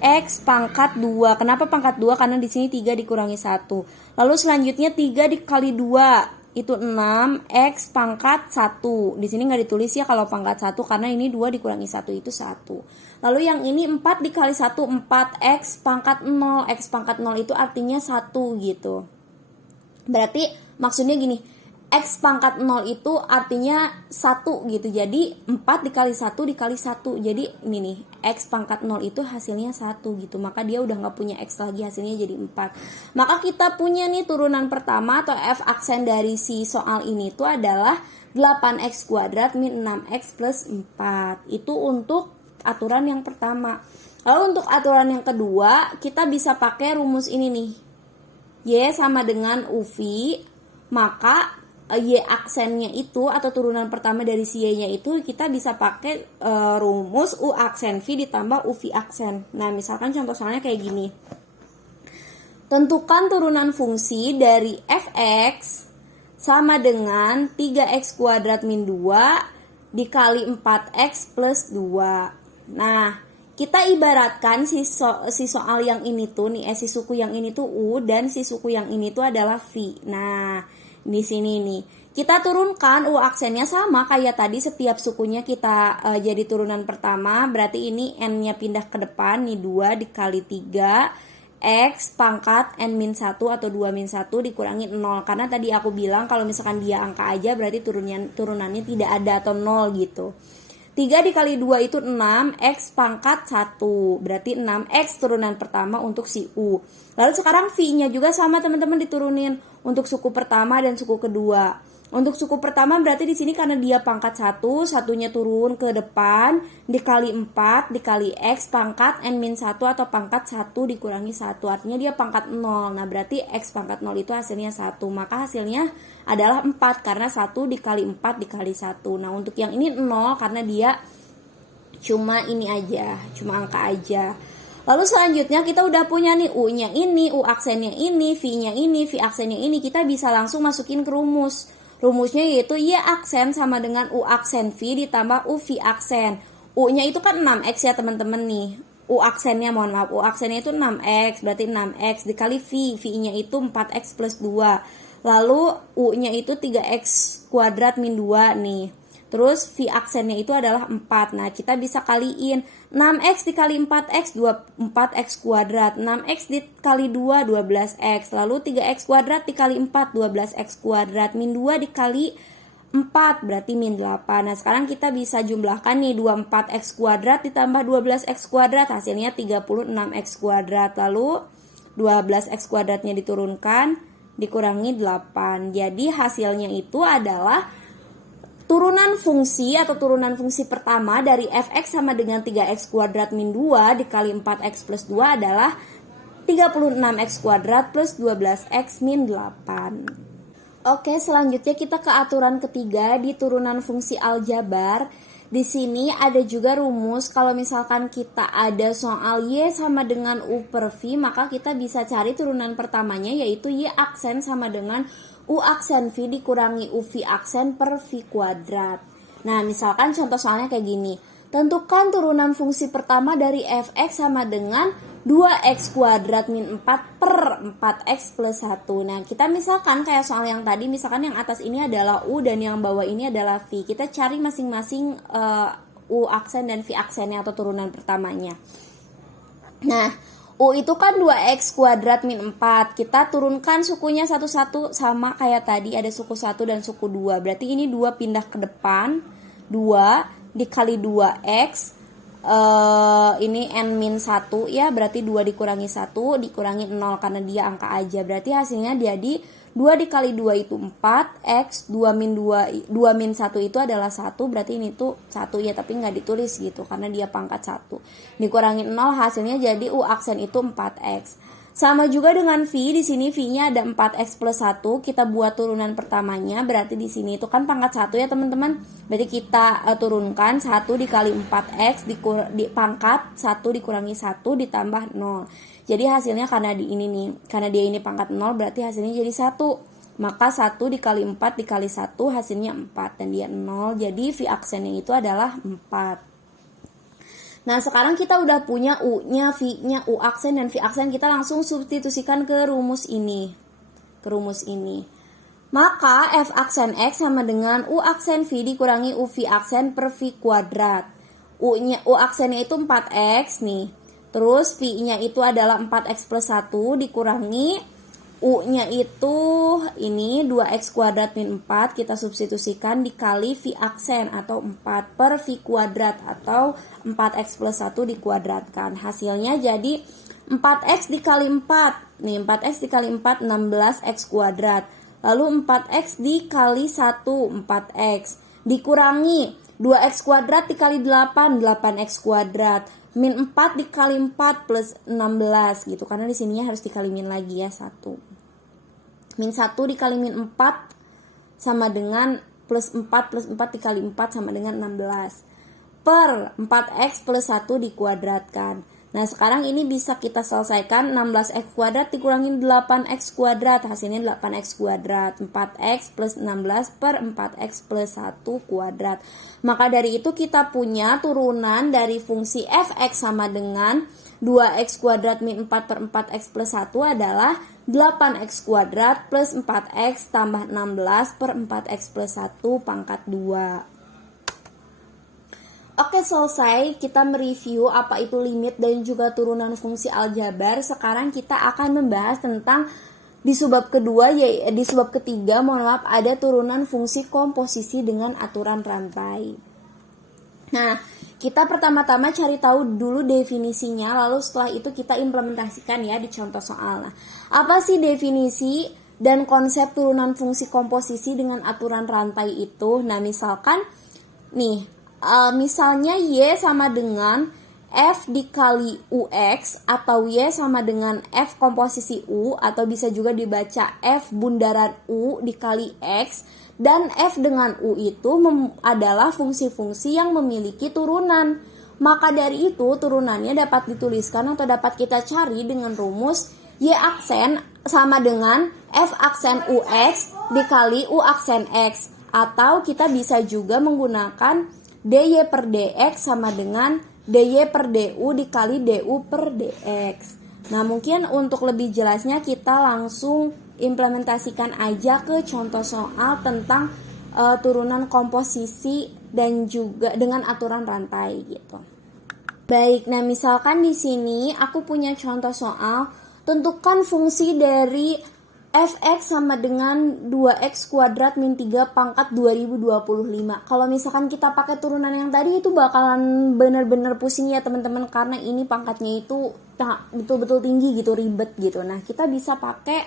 X pangkat 2. Kenapa pangkat 2? Karena di sini 3 dikurangi 1. Lalu selanjutnya 3 dikali 2. Itu 6, X pangkat 1. Di sini nggak ditulis ya kalau pangkat 1 karena ini 2 dikurangi 1 itu 1. Lalu yang ini 4 dikali 1, 4, X pangkat 0. X pangkat 0 itu artinya 1 gitu. Berarti maksudnya gini, X pangkat 0 itu artinya 1 gitu. Jadi 4 dikali 1 dikali 1. Jadi ini nih, X pangkat 0 itu hasilnya 1 gitu. Maka dia udah gak punya X lagi, hasilnya jadi 4. Maka kita punya nih turunan pertama atau F aksen dari si soal ini tuh adalah 8X kuadrat min 6X plus 4. Itu untuk aturan yang pertama. Lalu untuk aturan yang kedua, kita bisa pakai rumus ini nih. Y sama dengan UV, maka Y aksennya itu atau turunan pertama dari si Y-nya itu kita bisa pakai rumus U aksen V ditambah UV aksen. Nah, misalkan contoh soalnya kayak gini. Tentukan turunan fungsi dari fx sama dengan 3x kuadrat min 2 dikali 4x plus 2. Nah, kita ibaratkan si soal yang ini tuh nih, si suku yang ini tuh U dan si suku yang ini tuh adalah V. Nah, di sini nih, kita turunkan U aksennya sama kayak tadi, setiap sukunya kita jadi turunan pertama, berarti ini N-nya pindah ke depan, nih 2 dikali 3 X pangkat N-1 atau 2-1 dikurangi 0. Karena tadi aku bilang kalau misalkan dia angka aja berarti turunannya tidak ada atau 0 gitu. 3 dikali 2 itu 6, X pangkat 1. Berarti 6X turunan pertama untuk si U. Lalu sekarang V-nya juga sama teman-teman, diturunin untuk suku pertama dan suku kedua. Untuk suku pertama berarti di sini karena dia pangkat 1, satunya turun ke depan, dikali 4 dikali X pangkat N-1 atau pangkat 1 dikurangi 1. Artinya dia pangkat 0. Nah, berarti X pangkat 0 itu hasilnya 1. Maka hasilnya adalah 4 karena 1 dikali 4 dikali 1. Nah, untuk yang ini 0 karena dia cuma ini aja, cuma angka aja. Lalu selanjutnya kita udah punya nih U-nya ini, U aksennya ini, V-nya ini, V aksennya ini. Kita bisa langsung masukin ke rumus. Rumusnya yaitu Y aksen sama dengan U aksen V ditambah U V aksen. U-nya itu kan 6X ya teman-teman nih. U aksennya, mohon maaf, U aksennya itu 6X, berarti 6X dikali V. V-nya itu 4X plus 2. Lalu U-nya itu 3X kuadrat min 2 nih. Terus V aksennya itu adalah 4. Nah, kita bisa kaliin 6X dikali 4X 4X kuadrat. 6X dikali 2 12X. Lalu 3X kuadrat dikali 4 12X kuadrat. Min 2 dikali 4 berarti min 8. Nah, sekarang kita bisa jumlahkan nih 24X kuadrat ditambah 12X kuadrat. Hasilnya 36X kuadrat. Lalu 12X kuadratnya diturunkan dikurangi 8. Jadi hasilnya itu adalah turunan fungsi atau turunan fungsi pertama dari fx sama dengan 3x kuadrat min 2 dikali 4x plus 2 adalah 36x kuadrat plus 12x min 8. Oke, selanjutnya kita ke aturan ketiga di turunan fungsi aljabar. Di sini ada juga rumus kalau misalkan kita ada soal Y sama dengan U per V, maka kita bisa cari turunan pertamanya yaitu Y aksen sama dengan U aksen V dikurangi U V aksen per V kuadrat. Nah, misalkan contoh soalnya kayak gini. Tentukan turunan fungsi pertama dari fx sama dengan 2x kuadrat min 4 per 4x plus 1. Nah, kita misalkan kayak soal yang tadi, misalkan yang atas ini adalah U dan yang bawah ini adalah V. Kita cari masing-masing U aksen dan V aksennya atau turunan pertamanya. Nah, U itu kan 2x kuadrat min 4. Kita turunkan sukunya satu-satu sama kayak tadi, ada suku 1 dan suku 2. Berarti ini 2 pindah ke depan. 2 dikali 2x. Ini N-1 ya, berarti 2 dikurangi 1 dikurangi 0 karena dia angka aja. Berarti hasilnya jadi 2 dikali 2 itu 4. X 2 min 2 min 1 itu adalah 1. Berarti ini tuh 1 ya, tapi nggak ditulis gitu karena dia pangkat 1. Dikurangi 0 hasilnya jadi U aksen itu 4X. Sama juga dengan V, di sini V-nya ada 4X plus 1, kita buat turunan pertamanya, berarti di sini itu kan pangkat 1 ya teman-teman. Berarti kita turunkan 1 dikali 4X di pangkat 1 dikurangi 1 ditambah 0. Jadi hasilnya karena di ini nih, karena dia ini pangkat 0 berarti hasilnya jadi 1. Maka 1 dikali 4 dikali 1 hasilnya 4 dan dia 0. Jadi V aksennya itu adalah 4. Nah, sekarang kita udah punya U-nya, V-nya, U aksen dan V aksen. Kita langsung substitusikan ke rumus ini. Maka F aksen X sama dengan U aksen V dikurangi U V aksen per V kuadrat. U aksennya itu 4X nih. Terus V-nya itu adalah 4X plus 1 dikurangi U-nya itu ini 2X kuadrat min 4, kita substitusikan dikali V aksen atau 4 per V kuadrat atau 4X plus 1 dikuadratkan. Hasilnya jadi 4X dikali 4. Nih 4X dikali 4 16X kuadrat. Lalu 4X dikali 1 4X. Dikurangi 2X kuadrat dikali 8 8X kuadrat. Min 4 dikali 4 plus 16 gitu. Karena di sininya harus dikali min lagi ya 1. Min 1 dikali min 4 sama dengan plus 4 dikali 4 sama dengan 16. Per 4x plus 1 dikuadratkan. Nah, sekarang ini bisa kita selesaikan. 16x kuadrat dikurangin 8x kuadrat, hasilnya 8x kuadrat. 4x plus 16 per 4x plus 1 kuadrat. Maka dari itu kita punya turunan dari fungsi fx sama dengan 2x kuadrat min 4 per 4x plus 1 adalah 8x kuadrat plus 4x tambah 16 per 4x plus 1 pangkat 2. Oke, selesai kita mereview apa itu limit dan juga turunan fungsi aljabar. Sekarang kita akan membahas tentang di subbab kedua, di subbab ketiga, ada turunan fungsi komposisi dengan aturan rantai. Nah, kita pertama-tama cari tahu dulu definisinya, lalu setelah itu kita implementasikan ya di contoh soal. Nah, apa sih definisi dan konsep turunan fungsi komposisi dengan aturan rantai itu? Nah, misalkan nih, misalnya Y sama dengan F dikali UX atau Y sama dengan F komposisi U, atau bisa juga dibaca F bundaran U dikali X, dan F dengan U itu adalah fungsi-fungsi yang memiliki turunan. Maka dari itu turunannya dapat dituliskan atau dapat kita cari dengan rumus Y aksen sama dengan F aksen UX dikali U aksen X, atau kita bisa juga menggunakan dy per dx sama dengan dy per du dikali du per dx. Nah, mungkin untuk lebih jelasnya kita langsung implementasikan aja ke contoh soal tentang turunan komposisi dan juga dengan aturan rantai gitu. Baik, nah misalkan di sini aku punya contoh soal, tentukan fungsi dari fx sama dengan 2x kuadrat min 3 pangkat 2025. Kalau misalkan kita pakai turunan yang tadi itu bakalan bener-bener pusing ya teman-teman, karena ini pangkatnya itu betul-betul tinggi gitu, ribet gitu. Nah, kita bisa pakai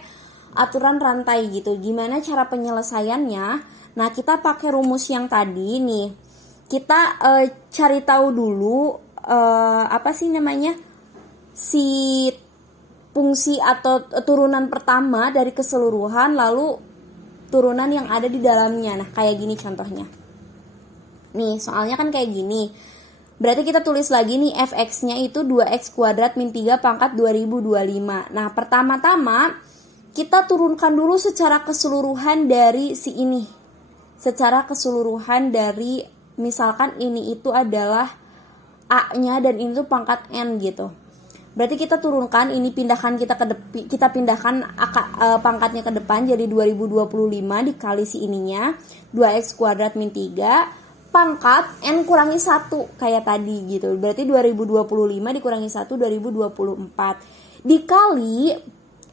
aturan rantai gitu. Gimana cara penyelesaiannya? Nah, kita pakai rumus yang tadi nih. Kita cari tahu dulu apa sih namanya? Si fungsi atau turunan pertama dari keseluruhan, lalu turunan yang ada di dalamnya. Nah, kayak gini contohnya. Nih, soalnya kan kayak gini. Berarti kita tulis lagi nih, fx-nya itu 2x kuadrat min 3 pangkat 2025. Nah, pertama-tama kita turunkan dulu secara keseluruhan dari si ini. Secara keseluruhan dari, misalkan ini itu adalah A-nya dan ini tuh pangkat N gitu. Berarti kita turunkan, ini pindahkan kita pindahkan pangkatnya ke depan jadi 2025 dikali si ininya 2x kuadrat min 3 pangkat N kurangi 1 kayak tadi gitu. Berarti 2025 dikurangi 1 2024 dikali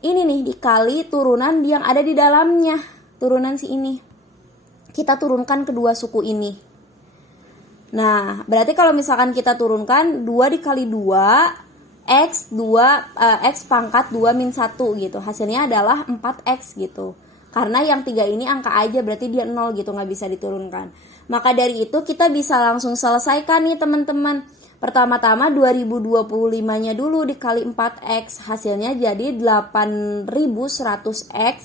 ini nih, dikali turunan yang ada di dalamnya, turunan si ini. Kita turunkan kedua suku ini. Nah, berarti kalau misalkan kita turunkan 2 dikali 2 X pangkat 2 min 1 gitu. Hasilnya adalah 4X gitu. Karena yang 3 ini angka aja, berarti dia 0 gitu, nggak bisa diturunkan. Maka dari itu kita bisa langsung selesaikan nih teman-teman. Pertama-tama 2025-nya dulu dikali 4X. Hasilnya jadi 8100X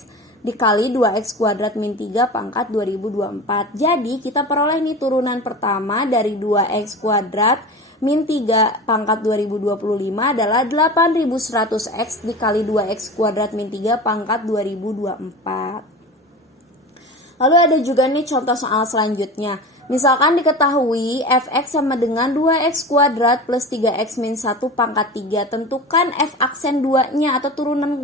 dikali 2X kuadrat min 3 pangkat 2024. Jadi kita peroleh nih turunan pertama dari 2X kuadrat min 3 pangkat 2025 adalah 8100x dikali 2x kuadrat min 3 pangkat 2024. Lalu ada juga nih contoh soal selanjutnya. Misalkan diketahui fx sama dengan 2x kuadrat plus 3x min 1 pangkat 3. Tentukan f aksen 2-nya atau turunan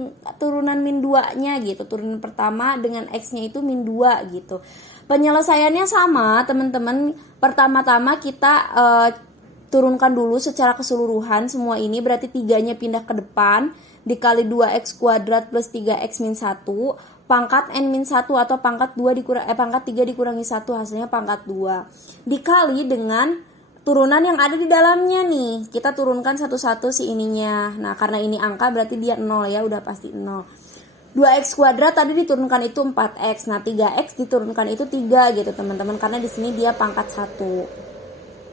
min 2-nya gitu. Turunan pertama dengan x-nya itu min 2 gitu. Penyelesaiannya sama teman-teman. Pertama-tama kita turunkan dulu secara keseluruhan semua ini, berarti 3-nya pindah ke depan dikali 2x kuadrat plus 3x min 1 pangkat n min 1 atau pangkat 3 dikurangi 1 hasilnya pangkat 2 dikali dengan turunan yang ada di dalamnya nih. Kita turunkan satu-satu si ininya. Nah, karena ini angka berarti dia 0 ya, udah pasti 0. 2x kuadrat tadi diturunkan itu 4x. Nah, 3x diturunkan itu 3 gitu teman-teman, karena di sini dia pangkat 1.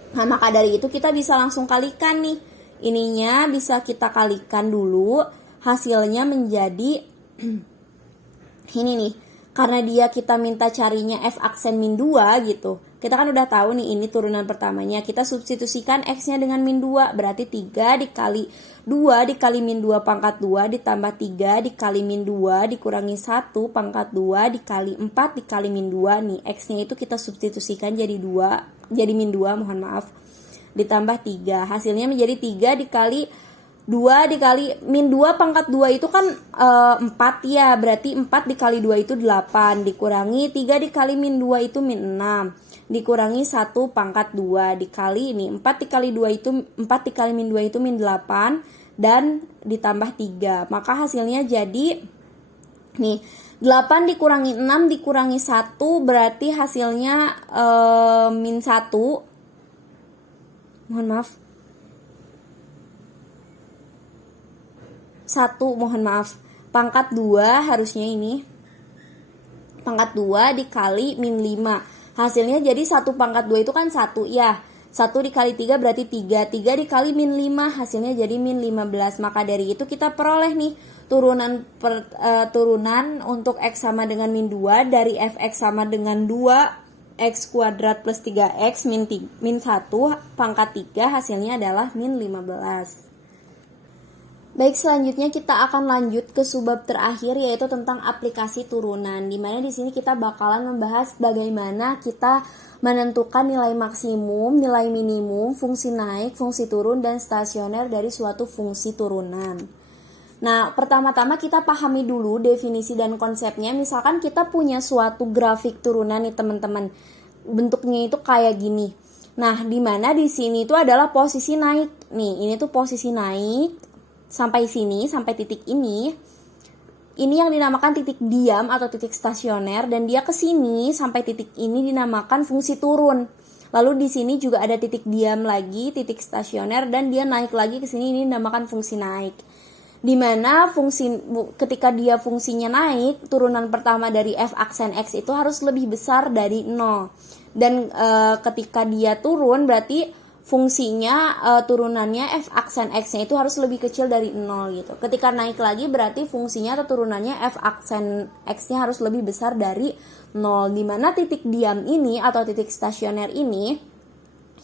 Nah, maka dari itu kita bisa langsung kalikan nih. Ininya bisa kita kalikan dulu. Hasilnya menjadi ini nih. karena dia kita minta carinya f aksen min 2 gitu. Kita kan udah tahu nih ini turunan pertamanya. Kita substitusikan x-nya dengan min 2. Berarti 3 dikali 2 dikali min 2 pangkat 2 ditambah 3 dikali min 2 dikurangi 1 pangkat 2 dikali 4 dikali min 2 nih. X-nya itu kita substitusikan jadi 2, jadi min 2 mohon maaf. Ditambah 3. Hasilnya menjadi 3 dikali 2 dikali min 2 pangkat 2 itu kan 4 ya. Berarti 4 dikali 2 itu 8. Dikurangi 3 dikali min 2 itu min 6. Dikurangi 1 pangkat 2. Dikali ini 4 dikali 2 itu 4 dikali min 2 itu min 8. Dan ditambah 3. Maka hasilnya jadi nih 8 dikurangi 6 dikurangi 1 berarti hasilnya min 1. Mohon maaf. 1 mohon maaf pangkat 2 harusnya ini pangkat 2 dikali min 5 hasilnya jadi 1 pangkat 2 itu kan 1 ya. 1 dikali 3 berarti 3 dikali min 5 hasilnya jadi min 15. Maka dari itu kita peroleh nih turunan untuk x sama dengan min 2 dari fx sama dengan 2x kuadrat plus 3x min 1 pangkat 3 hasilnya adalah min 15. Baik, selanjutnya kita akan lanjut ke subbab terakhir yaitu tentang aplikasi turunan. Dimana di sini kita bakalan membahas bagaimana kita menentukan nilai maksimum, nilai minimum, fungsi naik, fungsi turun, dan stasioner dari suatu fungsi turunan. Nah, pertama-tama kita pahami dulu definisi dan konsepnya. Misalkan kita punya suatu grafik turunan nih teman-teman. Bentuknya itu kayak gini. Nah, dimana di sini itu adalah posisi naik. Nih, ini tuh posisi naik. Sampai sini, sampai titik ini yang dinamakan titik diam atau titik stasioner, dan dia ke sini sampai titik ini dinamakan fungsi turun. Lalu di sini juga ada titik diam lagi, titik stasioner, dan dia naik lagi ke sini, ini dinamakan fungsi naik. Dimana ketika dia fungsinya naik, turunan pertama dari f aksen x itu harus lebih besar dari 0. Dan ketika dia turun berarti fungsinya turunannya f aksen x-nya itu harus lebih kecil dari 0 gitu. Ketika naik lagi berarti fungsinya atau turunannya f aksen x-nya harus lebih besar dari 0. Dimana titik diam ini atau titik stasioner ini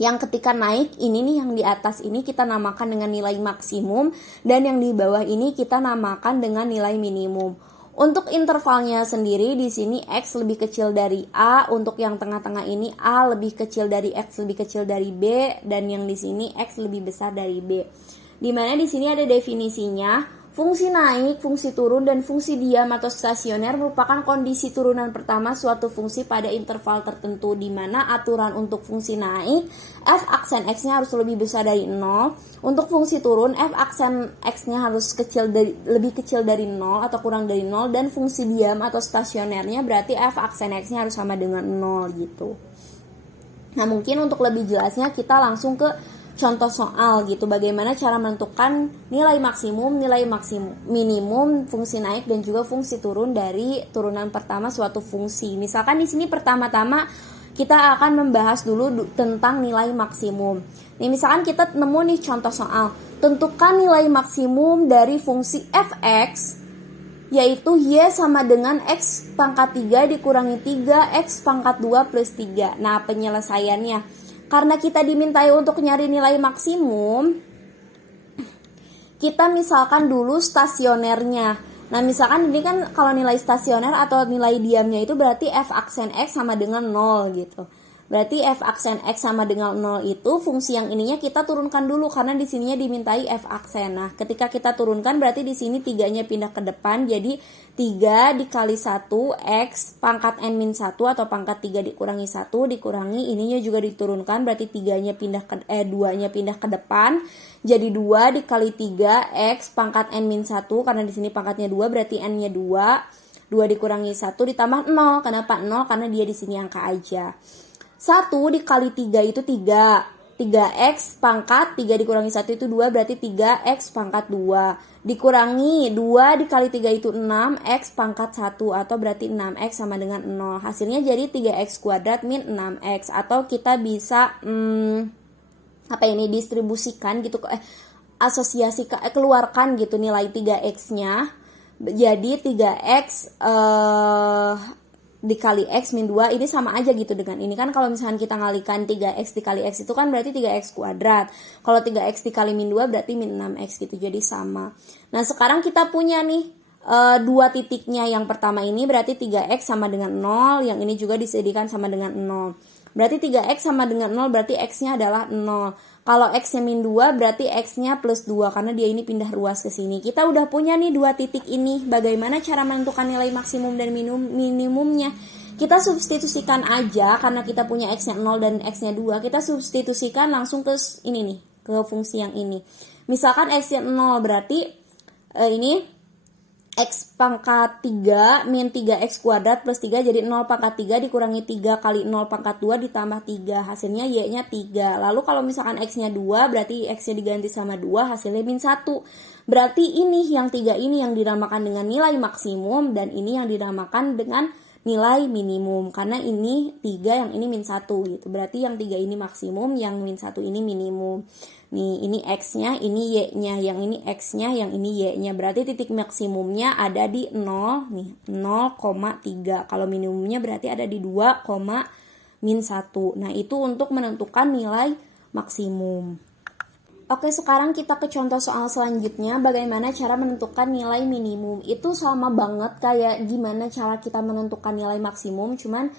yang ketika naik ini nih, yang di atas ini kita namakan dengan nilai maksimum, dan yang di bawah ini kita namakan dengan nilai minimum. Untuk intervalnya sendiri di sini x lebih kecil dari a, untuk yang tengah-tengah ini a lebih kecil dari x lebih kecil dari b, dan yang di sini x lebih besar dari b. Dimana di sini ada definisinya. Fungsi naik, fungsi turun, dan fungsi diam atau stasioner merupakan kondisi turunan pertama suatu fungsi pada interval tertentu, di mana aturan untuk fungsi naik f aksen x-nya harus lebih besar dari 0. Untuk fungsi turun f aksen x-nya harus lebih kecil dari 0 atau kurang dari 0, dan fungsi diam atau stasionernya berarti f aksen x-nya harus sama dengan 0 gitu. Nah, mungkin untuk lebih jelasnya kita langsung ke contoh soal gitu, bagaimana cara menentukan nilai maksimum, minimum, fungsi naik, dan juga fungsi turun dari turunan pertama suatu fungsi. Misalkan di sini pertama-tama kita akan membahas dulu tentang nilai maksimum. Nih, misalkan kita nemu nih contoh soal, tentukan nilai maksimum dari fungsi fx, yaitu y sama dengan x pangkat 3 dikurangi 3x pangkat 2 plus 3. Nah, penyelesaiannya, karena kita dimintai untuk nyari nilai maksimum, kita misalkan dulu stasionernya. Nah, misalkan ini kan kalau nilai stasioner atau nilai diamnya itu berarti f aksen x sama dengan 0 gitu. Berarti f aksen x sama dengan 0 itu fungsi yang ininya kita turunkan dulu karena di sininya dimintai f aksen. Nah, ketika kita turunkan berarti di sini 3-nya pindah ke depan, jadi 3 dikali 1 x pangkat n-1 atau pangkat 3 dikurangi 1 dikurangi ininya juga diturunkan, berarti 2-nya pindah ke depan, jadi 2 dikali 3 x pangkat n-1 karena di sini pangkatnya 2 berarti n-nya 2 dikurangi 1 ditambah 0. Kenapa 0? Karena dia di sini angka aja. 1 dikali 3 itu 3. 3x pangkat 3 dikurangi 1 itu 2, berarti 3x pangkat 2. Dikurangi 2 dikali 3 itu 6x pangkat 1, atau berarti 6x sama dengan 0. Hasilnya jadi 3x kuadrat min 6x. Atau kita bisa distribusikan gitu, keluarkan gitu nilai 3x-nya. Jadi 3x dikali X min 2 ini sama aja gitu dengan ini kan. Kalau misalkan kita ngalikan 3X dikali X itu kan berarti 3X kuadrat. Kalau 3X dikali min 2 berarti min 6X gitu, jadi sama. Nah sekarang kita punya nih dua titiknya. Yang pertama ini berarti 3X sama dengan 0, yang ini juga disediakan sama dengan 0. Berarti 3X sama dengan 0 berarti X-nya adalah 0. Kalau X-nya min 2 berarti X-nya plus 2 karena dia ini pindah ruas ke sini. Kita udah punya nih dua titik ini. Bagaimana cara menentukan nilai maksimum dan minimumnya? Kita substitusikan aja karena kita punya X-nya 0 dan X-nya 2. Kita substitusikan langsung ke ini nih, ke fungsi yang ini. Misalkan X-nya 0 berarti ini X pangkat 3 min 3X kuadrat plus 3 jadi 0 pangkat 3 dikurangi 3 kali 0 pangkat 2 ditambah 3. Hasilnya Y-nya 3. Lalu kalau misalkan X-nya 2 berarti X-nya diganti sama 2 hasilnya min 1. Berarti ini yang 3 ini yang dinamakan dengan nilai maksimum dan ini yang dinamakan dengan nilai minimum. Karena ini 3 yang ini min 1 gitu. Berarti yang 3 ini maksimum, yang min 1 ini minimum. Nih, ini X-nya, ini Y-nya, yang ini X-nya, yang ini Y-nya. Berarti titik maksimumnya ada di 0, nih, 0,3. Kalau minimumnya berarti ada di 2, min 1. Nah, itu untuk menentukan nilai maksimum. Oke, sekarang kita ke contoh soal selanjutnya. Bagaimana cara menentukan nilai minimum. Itu sama banget kayak gimana cara kita menentukan nilai maksimum, cuman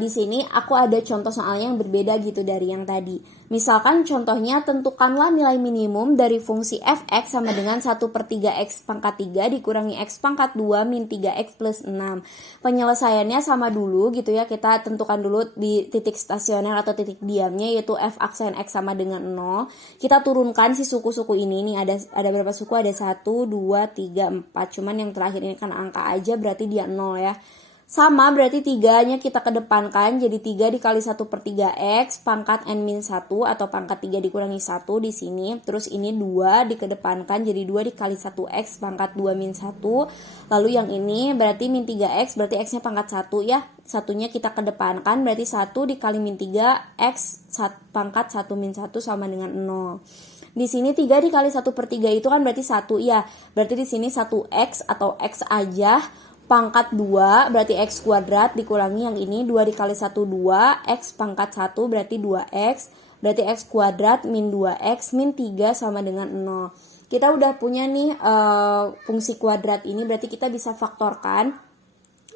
di sini aku ada contoh soalnya yang berbeda gitu dari yang tadi. Misalkan contohnya tentukanlah nilai minimum dari fungsi fx sama dengan 1/3x pangkat 3 dikurangi x pangkat 2 min 3x plus 6. Penyelesaiannya sama dulu gitu ya. Kita tentukan dulu di titik stasioner atau titik diamnya yaitu f aksen x sama dengan 0. Kita turunkan si suku-suku ini. Nih ada berapa suku? Ada 1, 2, 3, 4. Cuman yang terakhir ini kan angka aja berarti dia 0 ya. Sama berarti 3-nya kita kedepankan jadi 3 dikali 1/3x pangkat n min 1 atau pangkat 3 dikurangi 1 di sini. Terus ini 2 dikedepankan jadi 2 dikali 1x pangkat 2 min 1. Lalu yang ini berarti min 3x berarti x-nya pangkat 1 ya. Satunya kita kedepankan berarti 1 dikali min 3x pangkat 1 min 1 sama dengan 0. Di sini 3 dikali 1/3 itu kan berarti 1 ya. Berarti di sini 1x atau x aja. Pangkat 2 berarti x kuadrat dikurangi yang ini 2 dikali 1 2, x pangkat 1 berarti 2x, berarti x kuadrat min 2x min 3 sama dengan 0. Kita udah punya nih fungsi kuadrat ini, berarti kita bisa faktorkan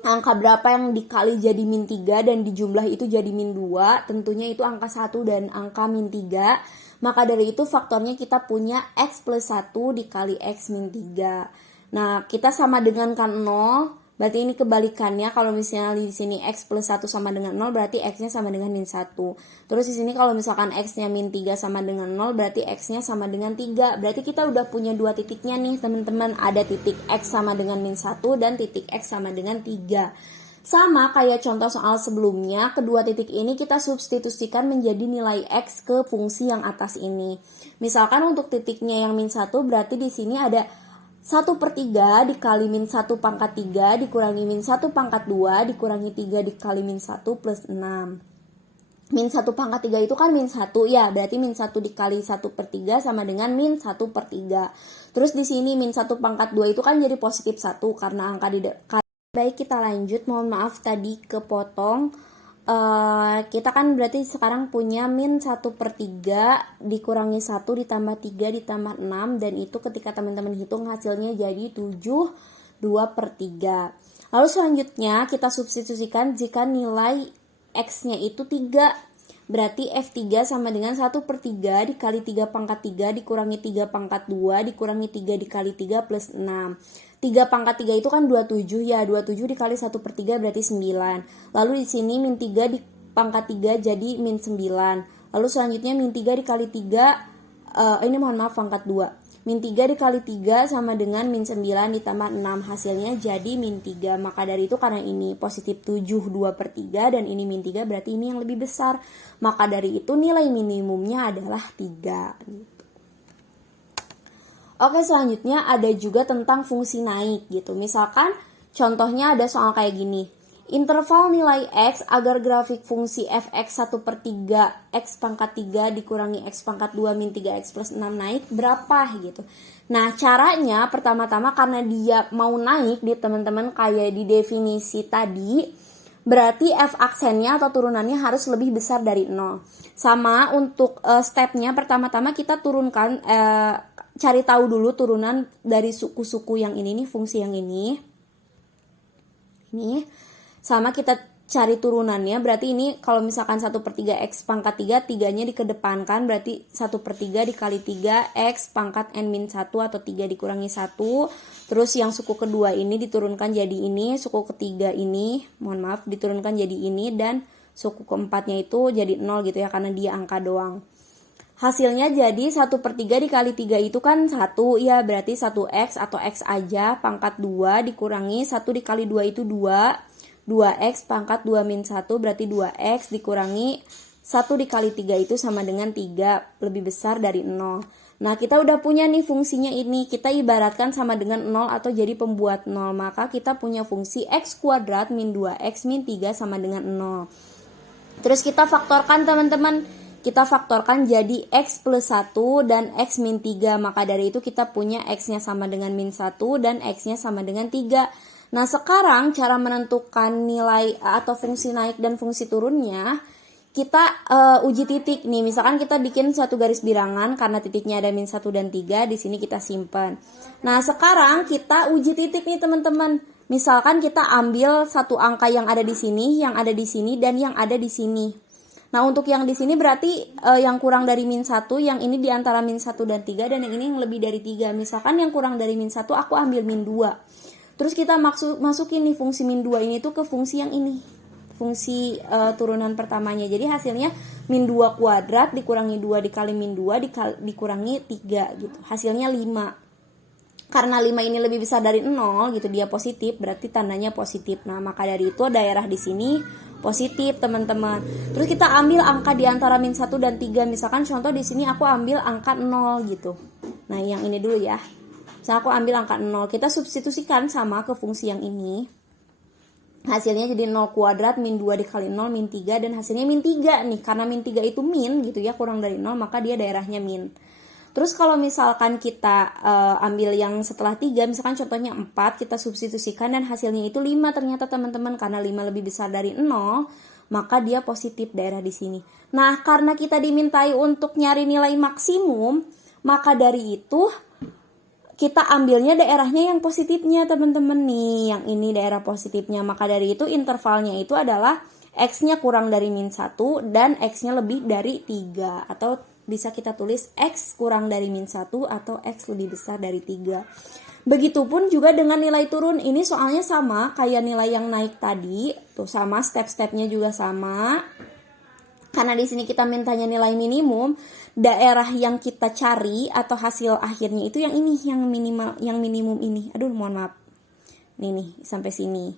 angka berapa yang dikali jadi min 3 dan dijumlah itu jadi min 2, tentunya itu angka 1 dan angka min 3. Maka dari itu faktornya kita punya x plus 1 dikali x min 3. Nah, kita sama dengan kan 0. Berarti ini kebalikannya, kalau misalnya di sini x plus 1 sama dengan 0 berarti x-nya sama dengan min 1. Terus di sini kalau misalkan x-nya min 3 sama dengan 0 berarti x-nya sama dengan 3. Berarti kita udah punya dua titiknya nih teman-teman. Ada titik x sama dengan min 1 dan titik x sama dengan 3. Sama kayak contoh soal sebelumnya, kedua titik ini kita substitusikan menjadi nilai x ke fungsi yang atas ini. Misalkan untuk titiknya yang min 1 berarti di sini ada 1/3 dikali min 1 pangkat 3 dikurangi min 1 pangkat 2 dikurangi 3 dikali min 1 plus 6. Min 1 pangkat 3 itu kan min 1 ya, berarti min 1 dikali 1/3 sama dengan min 1/3. Terus di sini min 1 pangkat 2 itu kan jadi positif 1 karena angka di dekat. Baik, kita lanjut. Mohon maaf tadi kepotong. Kita kan berarti sekarang punya min 1/3 dikurangi 1 ditambah 3 ditambah 6, dan itu ketika teman-teman hitung hasilnya jadi 7 2/3. Lalu selanjutnya kita substitusikan jika nilai x-nya itu 3. Berarti F3 sama dengan 1/3 dikali 3 pangkat 3 dikurangi 3 pangkat 2 dikurangi 3 dikali 3 plus 6. 3 pangkat 3 itu kan 27 ya, 27 dikali 1/3 berarti 9. Lalu di sini min 3 di pangkat 3 jadi min 9. Lalu selanjutnya min 3 dikali 3, ini mohon maaf pangkat 2. Min 3 dikali 3 sama dengan min 9 ditambah 6, hasilnya jadi min 3. Maka dari itu karena ini positif 7 2/3 dan ini min 3 berarti ini yang lebih besar. Maka dari itu nilai minimumnya adalah 3. Oke, selanjutnya ada juga tentang fungsi naik gitu. Misalkan contohnya ada soal kayak gini. Interval nilai X agar grafik fungsi fx 1 per 3 X pangkat 3 dikurangi X pangkat 2 min 3X plus 6 naik berapa gitu. Nah caranya pertama-tama karena dia mau naik di teman-teman kayak di definisi tadi, berarti f aksennya atau turunannya harus lebih besar dari 0. Sama untuk stepnya pertama-tama kita turunkan, cari tahu dulu turunan dari suku-suku yang ini nih, fungsi yang ini. Sama kita cari turunannya, berarti ini kalau misalkan 1 per 3 X pangkat 3, 3-nya dikedepankan, berarti 1 per 3 dikali 3 X pangkat N min 1 atau 3 dikurangi 1. Terus yang suku kedua ini diturunkan jadi ini, suku ketiga ini, mohon maaf, diturunkan jadi ini, dan suku keempatnya itu jadi 0 gitu ya, karena dia angka doang. Hasilnya jadi 1 per 3 dikali 3 itu kan 1 ya, berarti 1X atau X aja pangkat 2 dikurangi 1 dikali 2 itu 2. 2X pangkat 2 min 1 berarti 2X dikurangi 1 dikali 3 itu sama dengan 3, lebih besar dari 0. Nah kita udah punya nih fungsinya ini, kita ibaratkan sama dengan 0 atau jadi pembuat 0. Maka kita punya fungsi X kuadrat min 2X min 3 sama dengan 0. Terus kita faktorkan teman-teman, kita faktorkan jadi X plus 1 dan X min 3. Maka dari itu kita punya X-nya sama dengan min 1 dan X-nya sama dengan 3. Nah sekarang cara menentukan nilai atau fungsi naik dan fungsi turunnya, kita uji titik nih. Misalkan kita bikin suatu garis bilangan karena titiknya ada min 1 dan 3, di sini kita simpan. Nah sekarang kita uji titik nih teman-teman. Misalkan kita ambil satu angka yang ada di sini, yang ada di sini, dan yang ada di sini. Nah untuk yang di sini berarti yang kurang dari min 1, yang ini di antara min 1 dan 3, dan yang ini yang lebih dari 3. Misalkan yang kurang dari min 1 aku ambil min 2. Terus kita masukin nih fungsi min 2 ini tuh ke fungsi yang ini, fungsi turunan pertamanya. Jadi hasilnya min 2 kuadrat dikurangi 2 dikali min 2 dikurangi 3 gitu. Hasilnya 5. Karena 5 ini lebih besar dari 0 gitu, dia positif, berarti tandanya positif. Nah maka dari itu daerah di sini positif teman-teman. Terus kita ambil angka di antara min 1 dan 3. Misalkan contoh di sini aku ambil angka 0 gitu. Nah yang ini dulu ya. Misalnya aku ambil angka 0, kita substitusikan sama ke fungsi yang ini. Hasilnya jadi 0 kuadrat min 2 dikali 0 min 3, dan hasilnya min 3 nih. Karena min 3 itu min gitu ya, kurang dari 0, maka dia daerahnya min. Terus kalau misalkan kita ambil yang setelah 3, misalkan contohnya 4, kita substitusikan dan hasilnya itu 5 ternyata teman-teman. Karena 5 lebih besar dari 0, maka dia positif daerah di sini. Nah karena kita dimintai untuk nyari nilai maksimum, maka dari itu kita ambilnya daerahnya yang positifnya teman-teman nih, yang ini daerah positifnya. Maka dari itu intervalnya itu adalah X-nya kurang dari min 1 dan X-nya lebih dari 3. Atau bisa kita tulis X kurang dari min 1 atau X lebih besar dari 3. Begitupun juga dengan nilai turun, ini soalnya sama kayak nilai yang naik tadi. Tuh sama, step-stepnya juga sama. Karena di sini kita mintanya nilai minimum, daerah yang kita cari atau hasil akhirnya itu yang ini, yang minimal, yang minimum ini. Aduh, mohon maaf. Nih sampai sini.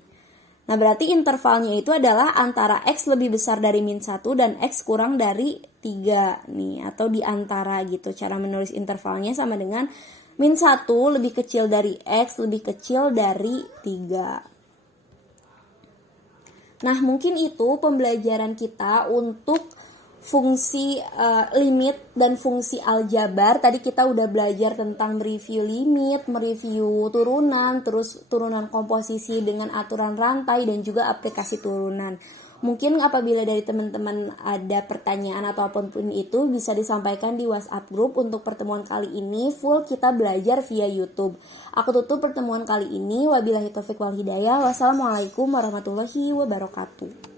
Nah, berarti intervalnya itu adalah antara X lebih besar dari min 1 dan X kurang dari 3 nih, atau di antara gitu. Cara menulis intervalnya sama dengan min 1 lebih kecil dari X lebih kecil dari 3. Nah, mungkin itu pembelajaran kita untuk fungsi limit dan fungsi aljabar. Tadi kita udah belajar tentang mereview limit, mereview turunan, terus turunan komposisi dengan aturan rantai, dan juga aplikasi turunan. Mungkin apabila dari teman-teman ada pertanyaan atau apapun itu, bisa disampaikan di WhatsApp group. Untuk pertemuan kali ini full kita belajar via YouTube. Aku tutup pertemuan kali ini. Wabillahi taufiq wal hidayah. Wassalamualaikum warahmatullahi wabarakatuh.